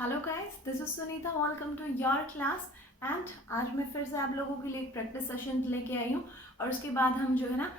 Hello guys, this is Sunita. Welcome to your class. And आज मैं फिर से आप लोगों के लिए एक प्रैक्टिस सेशन लेके आई हूँ और उसके बाद हम जो है ना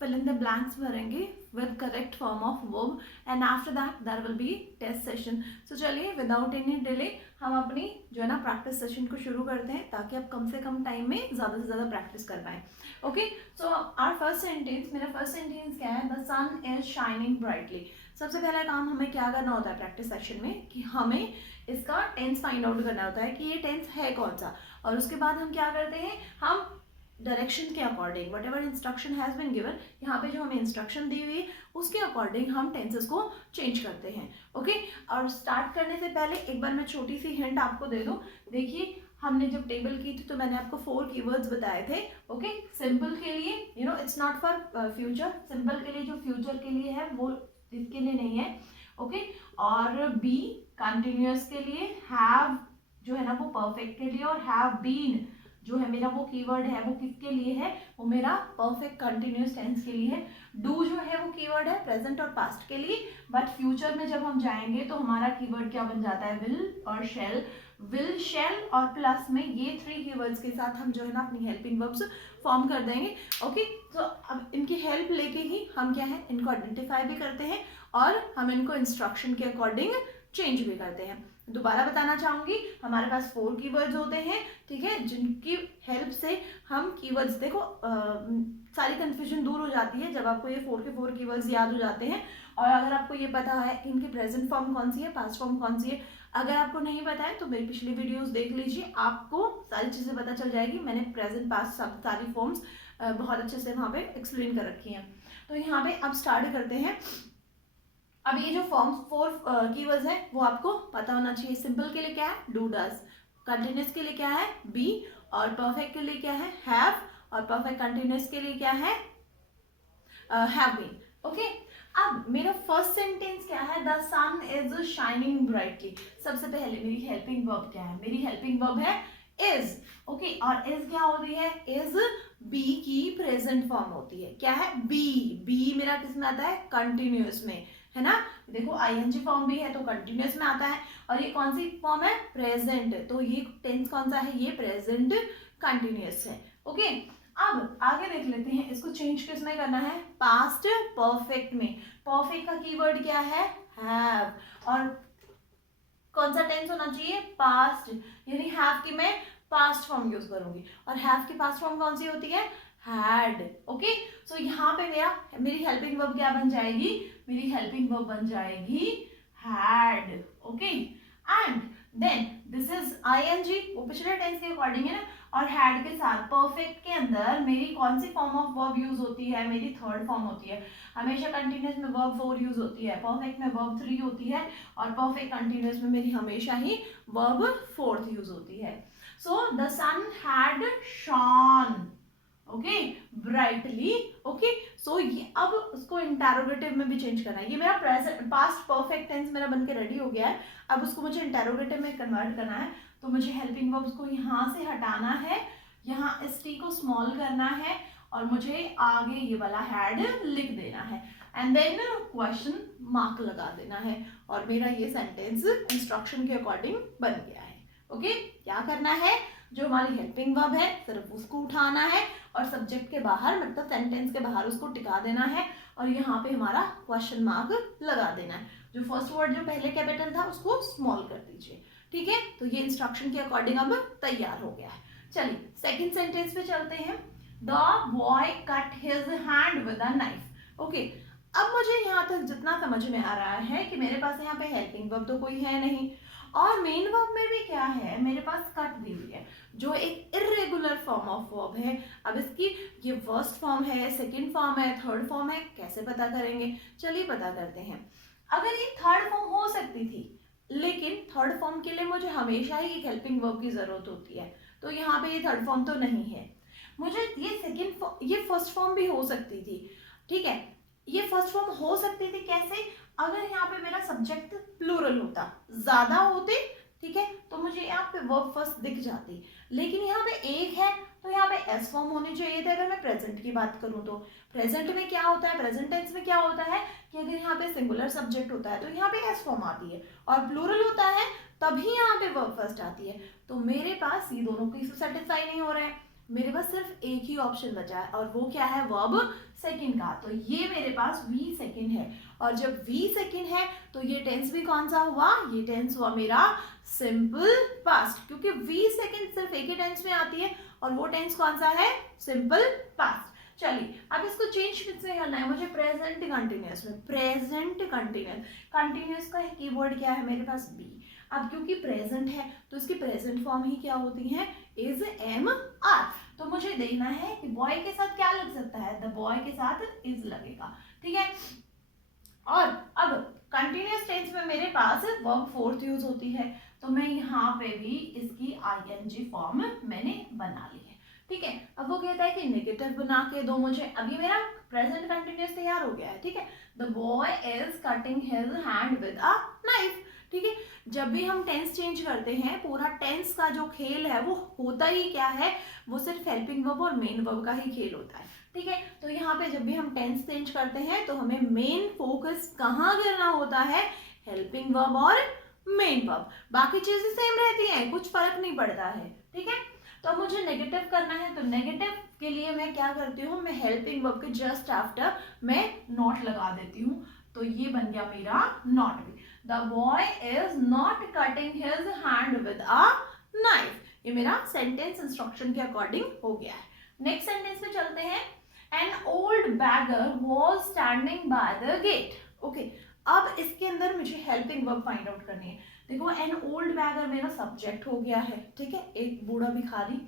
फिल इन द ब्लैंक्स भरेंगे with correct form of verb and after that there will be test session. So चलिए विदाउट एनी डिले हम अपनी जो है ना प्रैक्टिस सेशन को शुरू करते हैं ताकि आप कम से कम टाइम में ज़्यादा से ज़्यादा प्रैक्टिस कर पाएँ। Okay, so our first sentence, मेरा फर्स्ट सेंटेंस क्या है? The sun is shining brightly. सबसे पहला काम हमें क्या करना होता है प्रैक्टिस सेशन में कि हमें इसका टेंस फाइंड आउट करना होता है कि ये टेंस है कौन सा। और उसके बाद हम क्या करते हैं, हम डायरेक्शन के according what ever instruction has been given, यहाँ पे जो हमें इंस्ट्रक्शन दी हुई है उसके अकॉर्डिंग हम टेंसेस को चेंज करते हैं। ओके, और स्टार्ट करने से पहले एक बार मैं छोटी सी हिंट आपको दे दूँ। देखिए, हमने जब टेबल की थी तो मैंने आपको 4 कीवर्ड्स बताए थे। ओके, सिंपल के लिए it's not for future, simple के लिए जो फ्यूचर के लिए है वो इसके लिए नहीं है। ओके, और बी कंटिन्यूअस के लिए, हैव जो है ना वो परफेक्ट के लिए, और हैव बीन जो है मेरा वो कीवर्ड है वो किसके लिए है, वो मेरा परफेक्ट कंटिन्यूअस टेंस के लिए है। डू जो है वो कीवर्ड है प्रेजेंट और पास्ट के लिए, बट फ्यूचर में जब हम जाएंगे तो हमारा कीवर्ड क्या बन जाता है, विल और शेल। विल, शेल और प्लस में ये 3 कीवर्ड्स के साथ हम जो है ना अपनी हेल्पिंग वर्ब्स फॉर्म कर देंगे। ओके, तो अब इनकी हेल्प लेके ही हम क्या है, इनको आइडेंटिफाई भी करते हैं और हम इनको इंस्ट्रक्शन के अकॉर्डिंग चेंज भी करते हैं। दोबारा बताना चाहूंगी, हमारे पास 4 कीवर्ड्स होते हैं, ठीक है, जिनकी हेल्प से हम कीवर्ड्स, देखो सारी कंफ्यूजन दूर हो जाती है जब आपको ये 4 के 4 कीवर्ड्स याद हो जाते हैं। और अगर आपको ये पता है इनकी प्रेजेंट फॉर्म कौन सी है, पास्ट फॉर्म कौन सी है, अगर आपको नहीं पता है तो मेरी पिछली वीडियोस देख लीजिए, आपको सारी चीज़ें पता चल जाएगी। मैंने प्रेजेंट पास्ट सब सारी फॉर्म्स बहुत अच्छे से वहाँ पे एक्सप्लेन कर रखी हैं। तो यहाँ पे अब स्टार्ट करते हैं। अब ये जो फॉर्म्स 4 कीवर्ड्स हैं वो आपको पता होना चाहिए। सिंपल के लिए क्या है, डू डज, कंटिन्यूस के लिए क्या है, बी, और परफेक्ट के लिए क्या है, हैव, और परफेक्ट कंटिन्यूस के लिए क्या है, हैव बीन। ओके, अब मेरा फर्स्ट सेंटेंस क्या है, the sun is shining brightly. सबसे पहले मेरी हेल्पिंग वर्ब क्या है, मेरी हेल्पिंग वर्ब है इज। ओके, और इज क्या होती है, इज बी की प्रेजेंट फॉर्म होती है। क्या है, बी। बी मेरा किस में आता है, कंटिन्यूअस में, है ना। देखो आईएनजी फॉर्म भी है तो कंटिन्यूअस में आता है, और ये कौन सी फॉर्म है, प्रेजेंट, तो ये टेंस कौन सा है, ये प्रेजेंट कंटिन्यूअस है। ओके, अब आगे देख लेते हैं, इसको चेंज किस में करना है, पास्ट परफेक्ट में। परफेक्ट का कीवर्ड क्या है, हैव, और कौन सा टेंस होना चाहिए, पास्ट, यानी हैव की मैं पास्ट फॉर्म यूज करूंगी, और हैव की पास्ट फॉर्म कौन सी होती है, हैड। ओके, सो यहाँ पे मेरी हेल्पिंग वर्ब क्या बन जाएगी, मेरी हेल्पिंग वर्ब बन जाएगी had. Okay, and then this is ING, वो पिछले टेंस के अकॉर्डिंग है ना, और हैड के साथ परफेक्ट के अंदर मेरी कौन सी फॉर्म ऑफ वर्ब यूज होती है, मेरी थर्ड फॉर्म होती है। हमेशा कंटिन्यूअस में वर्ब 4 यूज होती है, परफेक्ट में वर्ब 3 होती है, और परफेक्ट कंटिन्यूअस में मेरी हमेशा ही वर्ब 4th यूज होती है। So the sun had shone, okay, brightly. Okay, so ये अब उसको इंटेरोगेटिव में भी चेंज करना है। ये मेरा प्रेजेंट पास्ट परफेक्ट टेंस मेरा बनके रेडी हो गया है। अब उसको मुझे इंटेरोगेटिव में कन्वर्ट करना है, तो मुझे हेल्पिंग वर्ब्स को यहाँ से हटाना है, यहाँ एस टी को स्मॉल करना है, और मुझे आगे ये वाला हैड लिख देना है, एंड देन क्वेश्चन मार्क लगा देना है, और मेरा ये सेंटेंस इंस्ट्रक्शन के अकॉर्डिंग बन गया है। ओके, क्या करना है, जो हमारी हेल्पिंग वर्ब है सिर्फ उसको उठाना है और सब्जेक्ट के बाहर, मतलब सेंटेंस के बाहर उसको टिका देना है, और यहाँ पे हमारा क्वेश्चन मार्क लगा देना है। जो फर्स्ट वर्ड जो पहले कैपिटल था उसको स्मॉल कर दीजिए, ठीक है। तो ये इंस्ट्रक्शन के अकॉर्डिंग अब तैयार हो गया है। चलिए सेकंड सेंटेंस पे चलते हैं। The boy cut his hand with a knife. Okay, अब मुझे यहाँ तक जितना समझ में आ रहा है कि मेरे पास यहाँ पे हेल्पिंग वर्ब तो कोई है नहीं, और मेन वर्ब में भी क्या है, मेरे पास कट दी हुई है जो एक इर्रेगुलर फॉर्म ऑफ वर्ब है। अब इसकी ये फर्स्ट फॉर्म है, सेकंड फॉर्म है, थर्ड फॉर्म है, कैसे पता करेंगे, चलिए पता करते हैं। अगर ये थर्ड फॉर्म हो सकती थी, लेकिन थर्ड फॉर्म के लिए मुझे हमेशा ही एक हेल्पिंग वर्ब की जरूरत होती है, तो यहाँ पे ये थर्ड फॉर्म तो नहीं है। मुझे ये फर्स्ट फॉर्म भी हो सकती थी, ठीक है, ये फर्स्ट फॉर्म हो सकती थी कैसे, अगर यहाँ पे मेरा सब्जेक्ट प्लूरल होता, ज्यादा होते, ठीक है, तो मुझे यहाँ पे वर्ब फर्स्ट दिख जाती, लेकिन यहाँ पे एक है तो यहाँ पे एस फॉर्म होने चाहिए थे अगर मैं प्रेजेंट की बात करूँ तो। प्रेजेंट में क्या होता है, प्रेजेंट टेंस में क्या होता है कि अगर यहाँ पे सिंगुलर सब्जेक्ट होता है तो यहाँ पे एस फॉर्म आती है, और प्लूरल होता है तभी यहाँ पे वर्ब फर्स्ट आती है। तो मेरे पास ये दोनों की सेटिस्फाई नहीं हो रहा है, मेरे पास सिर्फ एक ही ऑप्शन बचा है और वो क्या है, वर्ब सेकंड का। तो ये मेरे पास वी सेकंड है, और जब वी सेकंड है तो ये टेंस भी कौन सा हुआ, ये टेंस हुआ मेरा सिंपल पास्ट, क्योंकि वी सेकंड सिर्फ एक ही टेंस में आती है और वो टेंस कौन सा है, सिंपल पास्ट। चलिए अब इसको चेंज किसमें करना है मुझे, प्रेजेंट कंटिन्यूअस में। प्रेजेंट कंटिन्यूअस, कंटिन्यूअस का कीवर्ड क्या है मेरे पास, बी। अब क्योंकि प्रेजेंट है तो इसकी प्रेजेंट फॉर्म ही क्या होती है, इज एम आर। तो मुझे देखना है कि बॉय के साथ क्या लग सकता है, द बॉय के साथ इज लगेगा, ठीक है। और अब कंटिन्यूअस टेंस में मेरे पास वर्ब फोर्थ यूज होती है, तो मैं यहाँ पे भी इसकी आईएनजी फॉर्म मैंने बना ली है, ठीक है। अब वो कहता है कि नेगेटिव बना के दो मुझे। अभी मेरा प्रेजेंट कंटिन्यूअस तैयार हो गया है, ठीक है। The boy is cutting his hand with a knife, ठीक है। जब भी हम टेंस चेंज करते हैं, पूरा टेंस का जो खेल है वो होता ही क्या है, वो सिर्फ हेल्पिंग वर्ब और मेन वर्ब का ही खेल होता है, ठीक है। तो यहाँ पे जब भी हम टेंस चेंज करते हैं तो हमें मेन फोकस कहाँ करना होता है, हेल्पिंग वर्ब और मेन वर्ब। बाकी चीजें सेम रहती हैं, कुछ फर्क नहीं पड़ता है, ठीक है। तो अब मुझे नेगेटिव करना है, तो नेगेटिव के लिए मैं क्या करती हूँ, मैं हेल्पिंग वर्ब के जस्ट आफ्टर मैं नॉट लगा देती हूँ, तो ये बन गया मेरा नॉट भी। The boy is not cutting his hand with a knife, ये मेरा सेंटेंस इंस्ट्रक्शन के अकॉर्डिंग हो गया है। नेक्स्ट सेंटेंस पे चलते हैं। An old beggar was standing by the gate. Okay, अब इसके अंदर मुझे हेल्पिंग वर्ब फाइंड आउट करनी है। देखो एन ओल्ड बैगर मेरा सब्जेक्ट हो गया है, ठीक है, एक बूढ़ा भिखारी।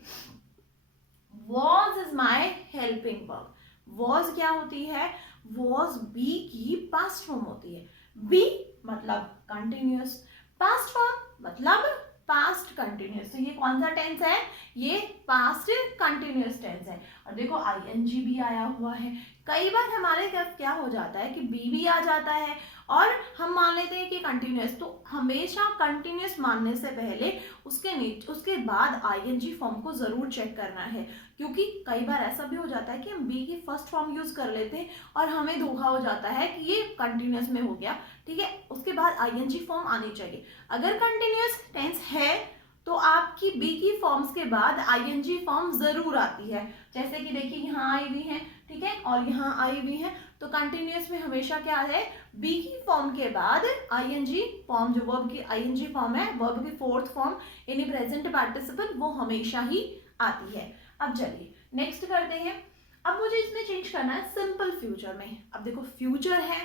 Was is my helping verb. Was क्या होती है, वॉज बी की पास्ट फॉर्म होती है। बी मतलब कंटिन्यूअस, पास्ट फॉर्म मतलब पास्ट कंटिन्यूअस। तो ये कौन सा टेंस है, ये पास्ट कंटिन्यूअस टेंस है। और देखो आईएनजी भी आया हुआ है। कई बार हमारे क्या हो जाता है कि बी भी आ जाता है और हम मान लेते हैं कि कंटिन्यूअस, तो हमेशा कंटिन्यूअस मानने से पहले उसके बाद आईएनजी फॉर्म को जरूर चेक करना है, क्योंकि कई बार ऐसा भी हो जाता है कि हम बी की फर्स्ट फॉर्म यूज कर लेते हैं और हमें धोखा हो जाता है कि ये कंटिन्यूअस में हो गया, ठीक है। उसके बाद आईएनजी फॉर्म आनी चाहिए। अगर कंटिन्यूअस टेंस है तो आपकी बी की फॉर्म्स के बाद आईएनजी फॉर्म जरूर आती है, जैसे कि देखिए यहाँ आई हुई है, ठीक है, और यहाँ आई हुई है। तो कंटिन्यूअस में हमेशा क्या है, बी की फॉर्म के बाद आईएनजी फॉर्म, जो वर्ब की आईएनजी फॉर्म है, वर्ब की फोर्थ फॉर्म यानी प्रेजेंट पार्टिसिपल, वो हमेशा ही आती है। अब चलिए नेक्स्ट करते हैं। अब मुझे इसमें चेंज करना है सिंपल फ्यूचर में। अब देखो फ्यूचर है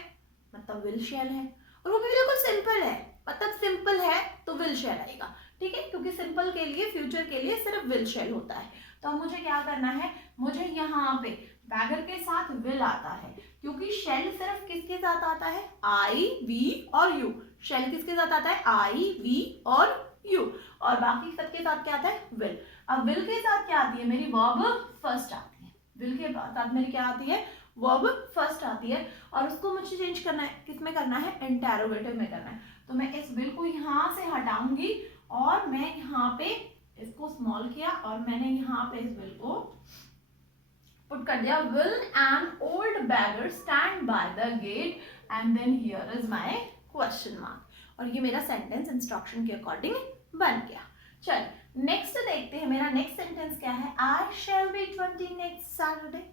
मतलब विल शैल है, और वो भी बिल्कुल सिंपल है, मतलब सिंपल है तो विल शैल आएगा, ठीक है, क्योंकि सिंपल के लिए, फ्यूचर के लिए सिर्फ विल शैल होता है। तो अब मुझे क्या करना है, मुझे यहाँ पे बैगर के साथ विल आता है, क्योंकि शेल सिर्फ किसके साथ आता है, आई वी और यू। शेल किसके साथ आता है, आई वी और यू, और बाकी सबके साथ क्या आता है, विल। अब विल के साथ क्या आती है, मेरी वर्ब फर्स्ट आती है। विल के साथ मेरी क्या आती है, वर्ब फर्स्ट आती है, और उसको मुझे चेंज करना है, किसमें करना है, इंटेरोगेटिव में करना है। तो मैं इस विल को यहाँ से हटाऊंगी और मैं यहाँ पे इसको स्मॉल किया और मैंने यहाँ पे इस विल को पुट कर दिया। Will an old beggar stand by the gate and then here is my question mark, और ये मेरा सेंटेंस इंस्ट्रक्शन के अकॉर्डिंग बन गया। चल नेक्स्ट देखते हैं, मेरा नेक्स्ट सेंटेंस क्या है, I shall be 20 next Saturday.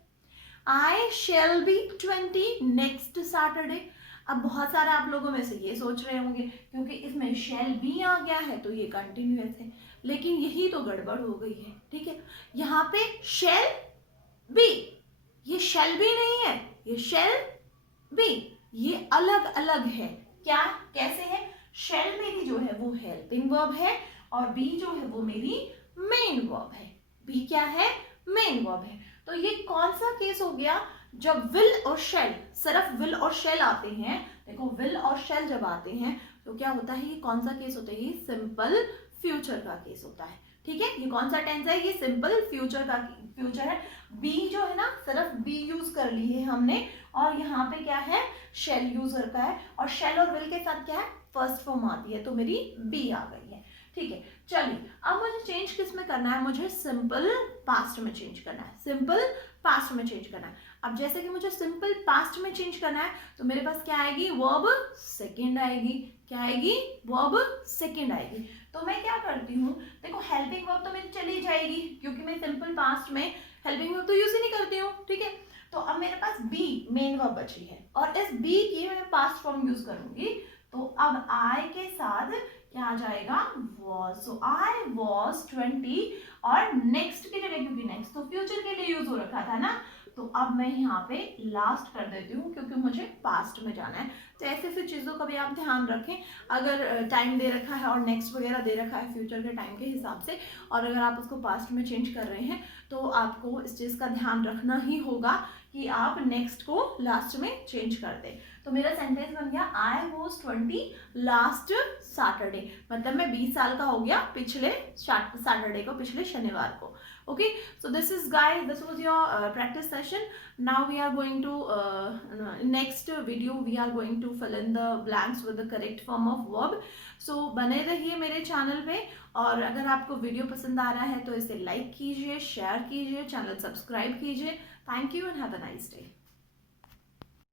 I shall be 20 next Saturday. अब बहुत सारे आप लोगों में से ये सोच रहे होंगे, क्योंकि इसमें शैल बी आ गया है तो ये कंटिन्यूअस है, लेकिन यही तो गड़बड़ हो गई है, ठीक है। यहाँ पे शैल बी, ये शैल बी नहीं है, ये शैल बी, ये अलग अलग है। क्या, कैसे है, शैल मेरी जो है वो हेल्पिंग वर्ब है और बी जो है वो मेरी मेन वर्ब है। बी क्या है, मेन वर्ब है। तो ये कौन सा केस हो गया, जब विल और शेल, सिर्फ विल और शेल आते हैं। देखो विल और शेल जब आते हैं तो क्या होता है, ये कौन सा केस होता है, ये सिंपल फ्यूचर का केस होता है, ठीक है। ये कौन सा टेंस है, ये सिंपल फ्यूचर का फ्यूचर है। बी जो है ना, सिर्फ बी यूज कर ली है हमने, और यहाँ पे क्या है, शेल यूज करता है, और शेल और विल के साथ क्या है, फर्स्ट फॉर्म आती है, तो मेरी बी आ गई है, ठीक है, चलिए अब मुझे चेंज किस में करना है, मुझे सिंपल पास्ट में चेंज करना है, सिंपल पास्ट में चेंज करना है। अब जैसे कि मुझे सिंपल पास्ट में चेंज करना है तो मेरे पास क्या आएगी, वर्ब सेकंड आएगी। क्या आएगी, वर्ब सेकंड आएगी। तो मैं क्या करती हूँ, देखो हेल्पिंग वर्ब तो मेरी चली जाएगी क्योंकि मैं सिंपल पास्ट में हेल्पिंग वर्ब तो यूज ही नहीं करती हूँ, ठीक है। तो अब मेरे पास बी मेन वर्ब बची है और इस बी की मैं पास्ट फॉर्म यूज करूंगी। तो अब आई के साथ क्या आ जाएगा, was। सो आई was 20 और नेक्स्ट की जगह, क्योंकि नेक्स्ट तो फ्यूचर के लिए यूज हो रखा था ना, तो अब मैं यहाँ पे लास्ट कर देती हूँ क्योंकि मुझे पास्ट में जाना है। तो ऐसे फिर चीज़ों का भी आप ध्यान रखें, अगर टाइम दे रखा है और नेक्स्ट वगैरह दे रखा है फ्यूचर के टाइम के हिसाब से, और अगर आप उसको पास्ट में चेंज कर रहे हैं तो आपको इस चीज़ का ध्यान रखना ही होगा कि आप नेक्स्ट को लास्ट में चेंज कर दें। तो मेरा सेंटेंस बन गया, आई वॉज 20 लास्ट सैटरडे, मतलब मैं 20 साल का हो गया पिछले सैटरडे को, पिछले शनिवार को। Okay, so this is guys, this was your practice session. Now we are going to next video we are going to fill in the blanks with the correct form of verb. So बने रहिए मेरे channel पे, और अगर आपको video पसंद आ रहा है तो इसे लाइक कीजिए, शेयर कीजिए, चैनल सब्सक्राइब कीजिए। Thank you and have a nice day.